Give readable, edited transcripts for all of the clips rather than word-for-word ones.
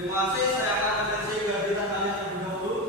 Terima kasih, saya akan mengajukan kehadiran kalian terlebih dahulu.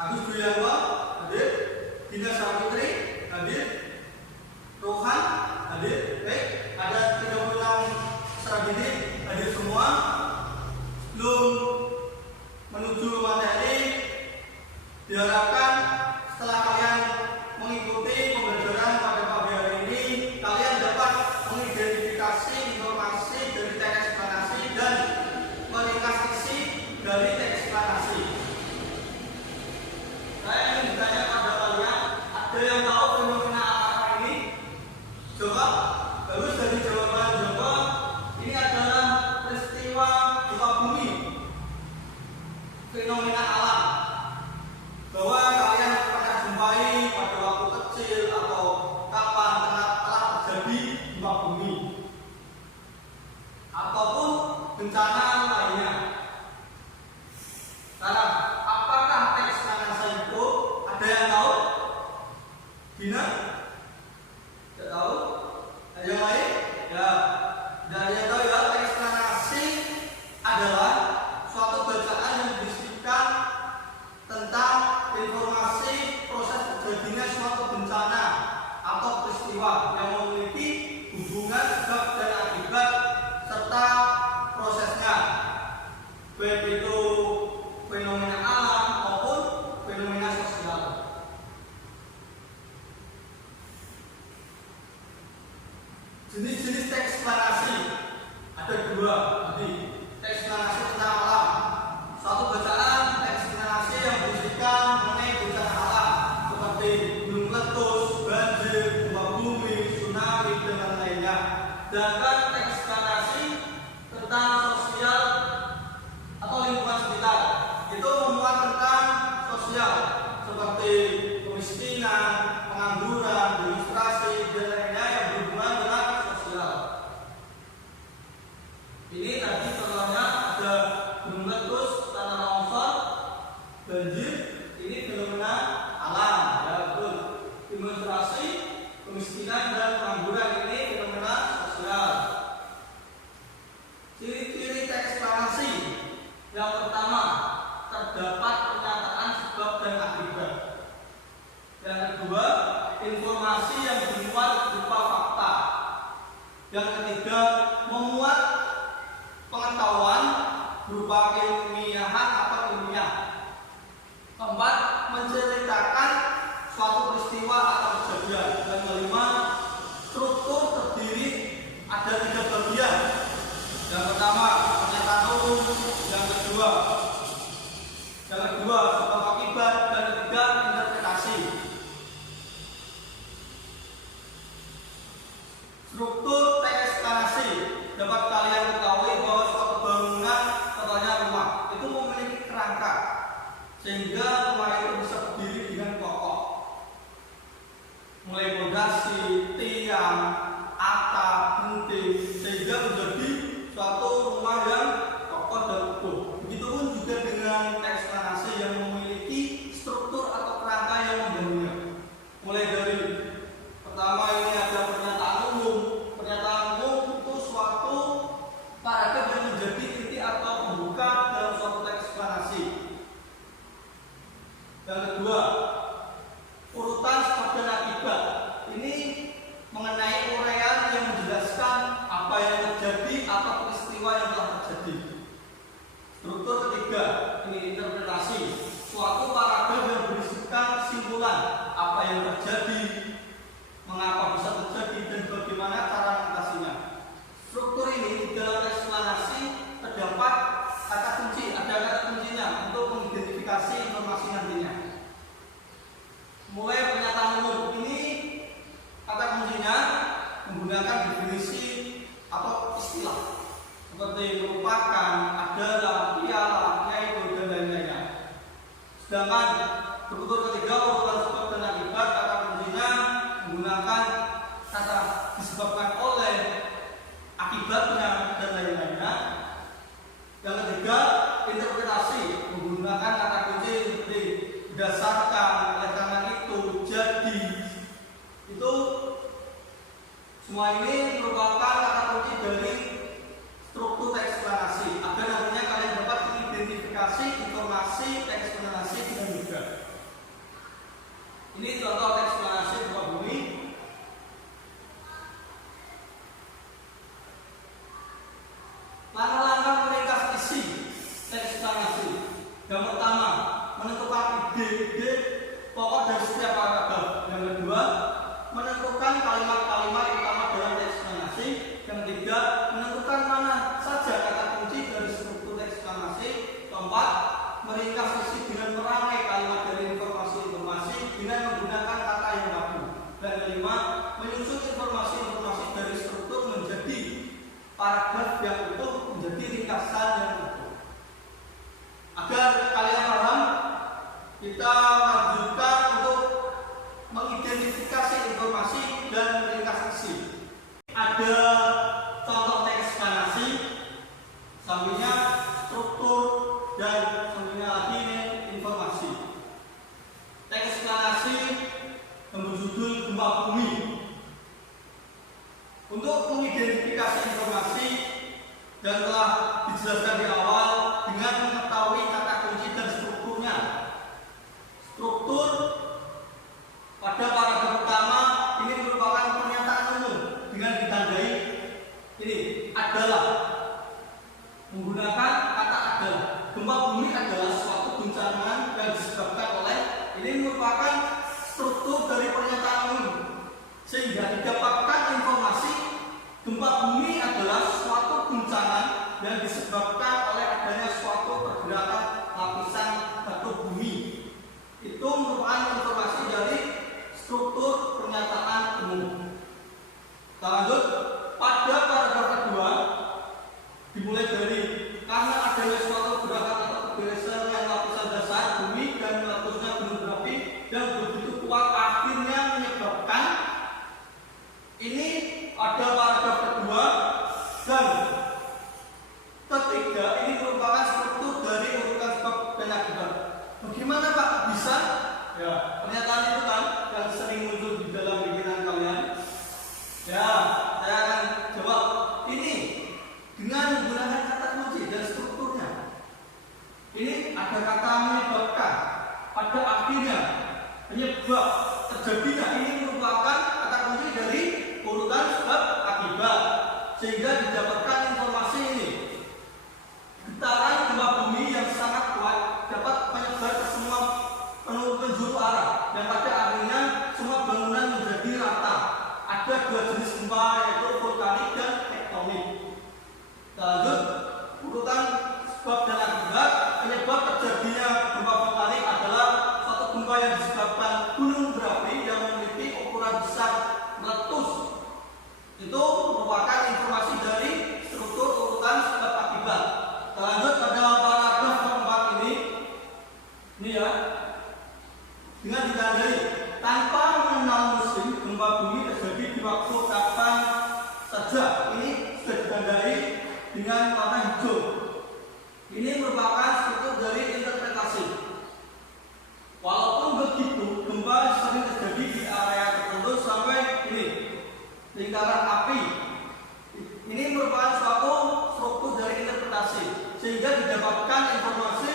Agus Duyanto hadir, Dina Saputri hadir, Rohan hadir. Baik, ada 36 peserta didik hadir semua. Sebelum menuju materi, diharapkan setelah kalian mengikuti pembelajaran pada pagi hari ini, kalian dapat mengidentifikasi informasi dari teks eksplanasi dan meringkas isi dari teks eksplanasi. Saya ingin bertanya pada kalian, ada yang tahu fenomena apa ini? Jawab. Bagus, dari jawaban jawab ini adalah peristiwa gempa bumi, fenomena alam. Bahwa kalian pernah jumpai pada waktu kecil atau kapan telah terjadi gempa bumi ataupun bencana lainnya. Sekarang, apakah teks eksplanasi itu? Ada yang tahu? Dina? Tidak tahu? Ada yang lain? Ya, dari yang tahu ya, teks eksplanasi adalah suatu bacaan yang berisikan tentang informasi proses terjadinya suatu bencana atau peristiwa yang memiliki hubungan sebab dan akibat serta prosesnya, baik itu fenomena alam maupun fenomena sosial. Jenis-jenis teks eksplanasi ada dua. Tadi teks eksplanasi tentang alam, suatu bacaan teks eksplanasi yang berisikan mengenai bencana alam seperti gunung meletus, banjir, gempa bumi, tsunami dan lain-lainnya. Sedangkan teks eksplanasi tentang sosial atau lingkungan sekitar itu memuat tentang sosial seperti kemiskinan, pengangguran, demonstrasi dan lainnya yang berhubungan dengan sosial. Ini tadi contohnya ada gunung meletus, tanah longsor, banjir, ini fenomena alam, ya betul. Demonstrasi, kemiskinan dan pengangguran ini fenomena sosial. Ciri-ciri teks eksplanasi. Yang pertama, terdapat pernyataan sebab dan akibat. Yang kedua, informasi yang dimuat berupa fakta. Yang ketiga, memuat pengetahuan berupa keilmiahan atau ilmiah. Keempat, menceritakan suatu peristiwa atau kejadian. Dan kelima, struktur terdiri ada 3 bagian. Yang pertama, pernyataan umum. Yang kedua sebab akibat. Dan ketiga, interpretasi. Struktur teks eksplanasi dapat kalian ketahui bahwa suatu bangunan, contohnya rumah, itu memiliki kerangka sehingga rumah itu bisa berdiri dengan kokoh, mulai fondasi, tiang, atap, dinding, sehingga menjadi suatu rumah yang kokoh dan utuh. Begitupun juga dengan teks eksplanasi yang memiliki struktur atau kerangka yang membangunnya. Mulai dari pertama ini ada pernyataan umum. Pernyataan umum itu suatu paragraf yang menjadi inti atau pembuka dalam suatu teks eksplanasi. Yang kedua, urutan sebab dan akibat. Ini mengenai uraian yang menjelaskan apa yang terjadi atau peristiwa yang telah terjadi. Struktur ketiga, ini interpretasi. Suatu paragraf yang berisikan kesimpulan apa yang terjadi, mengapa bisa terjadi, dan bagaimana cara mengatasinya. Struktur ini di dalam teks eksplanasi terdapat kata kunci, ada kata kuncinya untuk mengidentifikasi informasi nantinya. Mulai pernyataan seperti merupakan, adalah, ialah, yaitu, dan lain-lainnya. Sedangkan struktur ketiga urutan sebab dan akibat, kata kuncinya menggunakan kata disebabkan oleh, akibatnya, dan lain-lainnya. Yang ketiga, interpretasi menggunakan kata kunci seperti berdasarkan, oleh karena itu, jadi. Itu semua ini merupakan kata kunci dari struktur eksplanasi agar nantinya kalian dapat mengidentifikasi informasi eksplanasi dengan mudah. Ini contoh eksplanasi gempa bumi. Langkah-langkah meringkas isi eksplanasi. Yang pertama, menentukan ide-ide pokok dari setiap paragraf. Yang kedua, menentukan kalimat-kalimat utama dalam eksplanasi. Yang ketiga, menentukan mana saja kata kunci dari struktur eksplanasi. Keempat, meringkas isi dengan merangkai kalimat dari informasi-informasi dengan menggunakan kata yang baku. Dan kelima, menyusun informasi-informasi dari struktur menjadi paragraf yang utuh, menjadi ringkasan yang utuh. Agar kalian paham, kita lanjutkan untuk mengidentifikasi informasi dan meringkas isi. Ada contoh teks eksplanasi, sampingnya struktur, dan sampingnya lagi ini informasi. Teks eksplanasi berjudul gempa bumi. Untuk mengidentifikasi informasi dan telah dijelaskan di awal dengan mengetahui kata kunci dan strukturnya. Struktur pada paragraf pertama ini merupakan pernyataan umum dengan ditandai ini adalah, menggunakan kata adalah. Gempa bumi adalah suatu guncangan yang disebabkan oleh, ini merupakan struktur dari pernyataan umum sehingga didapatkan informasi gempa bumi adalah suatu guncangan yang disebabkan oleh adanya suatu pergerakan lapisan batu bumi. Itu merupakan informasi dari struktur pernyataan umum. Kita lanjut pada paragraf kedua, dimulai dari karena adanya suatu gerakan atau pergeseran lapisan dasar bumi dan meletusnya gunung berapi yang begitu kuat akhirnya menyebabkan. Ini ada paragraf kedua dan ketiga, ini merupakan struktur dari urutan sebab dan akibat. Bagaimana Pak bisa? Ya, pernyataan itu kan yang sering muncul di dalam pikiran kalian. Ya, saya akan jawab ini dengan menggunakan kata kunci dan strukturnya. Ini ada kata menyebabkan, pada akhirnya penyebab terjadinya. Ini merupakan kata kunci dari urutan sebab akibat sehingga didapatkan informasi ini. Getaran gempa bumi yang sangat kuat dapat menyebar ke semua penjuru arah dan pada akhirnya semua bangunan menjadi rata. Ada dua jenis gempa yaitu vulkanik dan tektonik. Lanjut, urutan sebab dan akibat. Penyebab terjadinya gempa vulkanik adalah suatu gempa yang disebabkan gunung berapi yang memiliki ukuran besar meletus. Itu merupakan informasi dari struktur urutan sebab akibat. Kita lanjut pada paragraf keempat ini. Ini ya, dengan ditandai tanpa mengenal musim gempa bumi terjadi di waktu kapan saja. Ini sudah ditandai dengan warna hijau. Ini merupakan struktur dari interpretasi. Walaupun begitu, gempa sering terjadi di area tertentu sampai ini lingkaran api. Ini merupakan suatu struktur dari interpretasi sehingga didapatkan informasi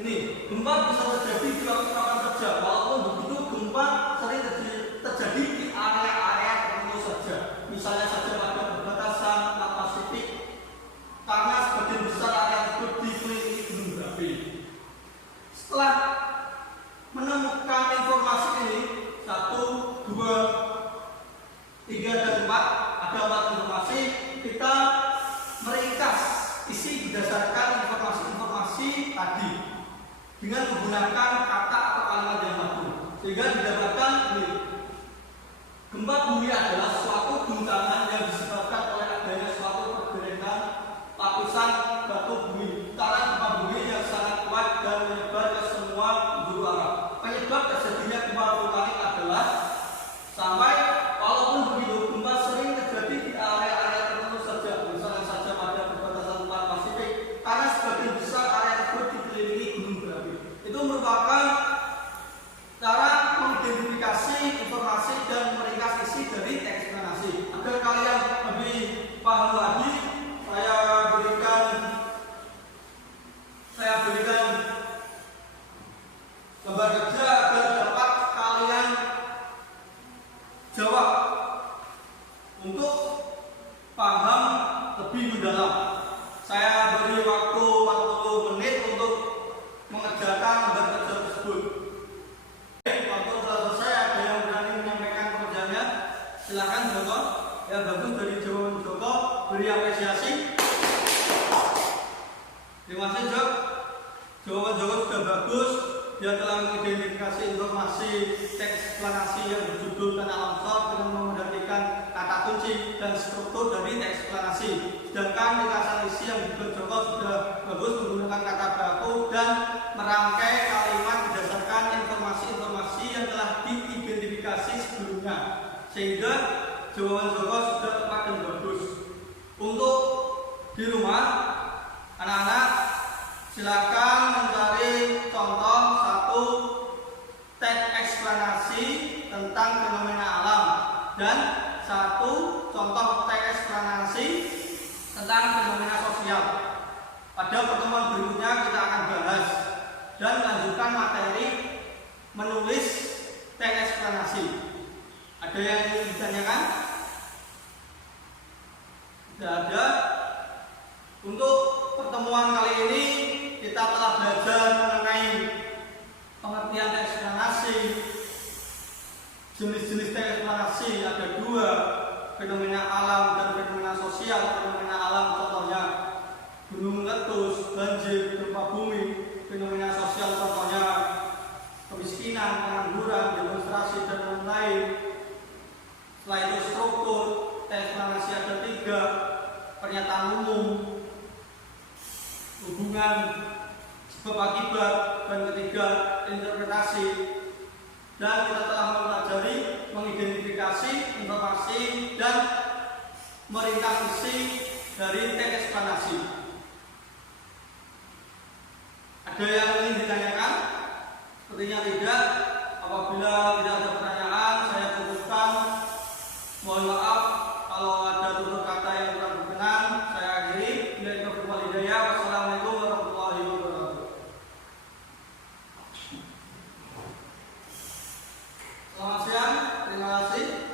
ini gempa bisa terjadi di waktu kapan saja. Walaupun begitu, gempa sering terjadi di area-area tertentu saja. Misalnya saja pada perbatasan Pasifik karena sebagian besar area tersebut dikelilingi gunung berapi. Setelah menemukan informasi ini 1, 2, 3, dan 4, ada 4 informasi. Kita meringkas isi berdasarkan informasi-informasi tadi dengan menggunakan kata atau kalimat yang baku sehingga didapatkan ini. Gempa bumi adalah suatu guncangan yang disebabkan oleh adanya suatu pergerakan Silakan Joko. Ya bagus dari jawaban Joko, beri apresiasi. Terima kasih Jok. Jawaban Joko sudah bagus. Dia telah mengidentifikasi informasi teks eksplanasi yang berjudul tanah longsor dengan memperhatikan kata kunci dan struktur dari teks eksplanasi. Sedangkan ringkasan isi yang dibuat Joko sudah bagus menggunakan kata baku dan merangkai kalimat berdasarkan informasi-informasi yang telah diidentifikasi sebelumnya. Sehingga jawaban Joko sudah tepat dan bagus. Untuk di rumah, anak-anak silakan mencari contoh satu teks eksplanasi tentang fenomena alam dan satu contoh teks eksplanasi tentang fenomena sosial. Pada pertemuan berikutnya kita akan bahas dan lanjutkan materi menulis teks eksplanasi. Ada yang ingin ditanyakan? Tidak ada. Untuk pertemuan kali ini kita telah belajar mengenai pengertian teks eksplanasi, jenis-jenis teks eksplanasi ada dua, fenomena alam dan fenomena sosial. Fenomena alam contohnya gunung meletus, banjir, gempa bumi. Fenomena sosial contohnya kemiskinan, pengangguran, demonstrasi dan lain-lain. Setelah itu struktur teks eksplanasi ada tiga, pernyataan umum, hubungan sebab akibat, dan ketiga interpretasi. Dan kita telah mempelajari mengidentifikasi informasi dan meringkas isi dari teks eksplanasi. Ada yang ingin ditanyakan? Sepertinya tidak. Apabila tidak ada pertanyaan, saya cukupkan. Mohon maaf kalau ada tutur kata yang kurang berkenan. Saya akhiri. Bila itu berwalidayah. Wassalamualaikum warahmatullahi wabarakatuh. Selamat siang. Terima kasih.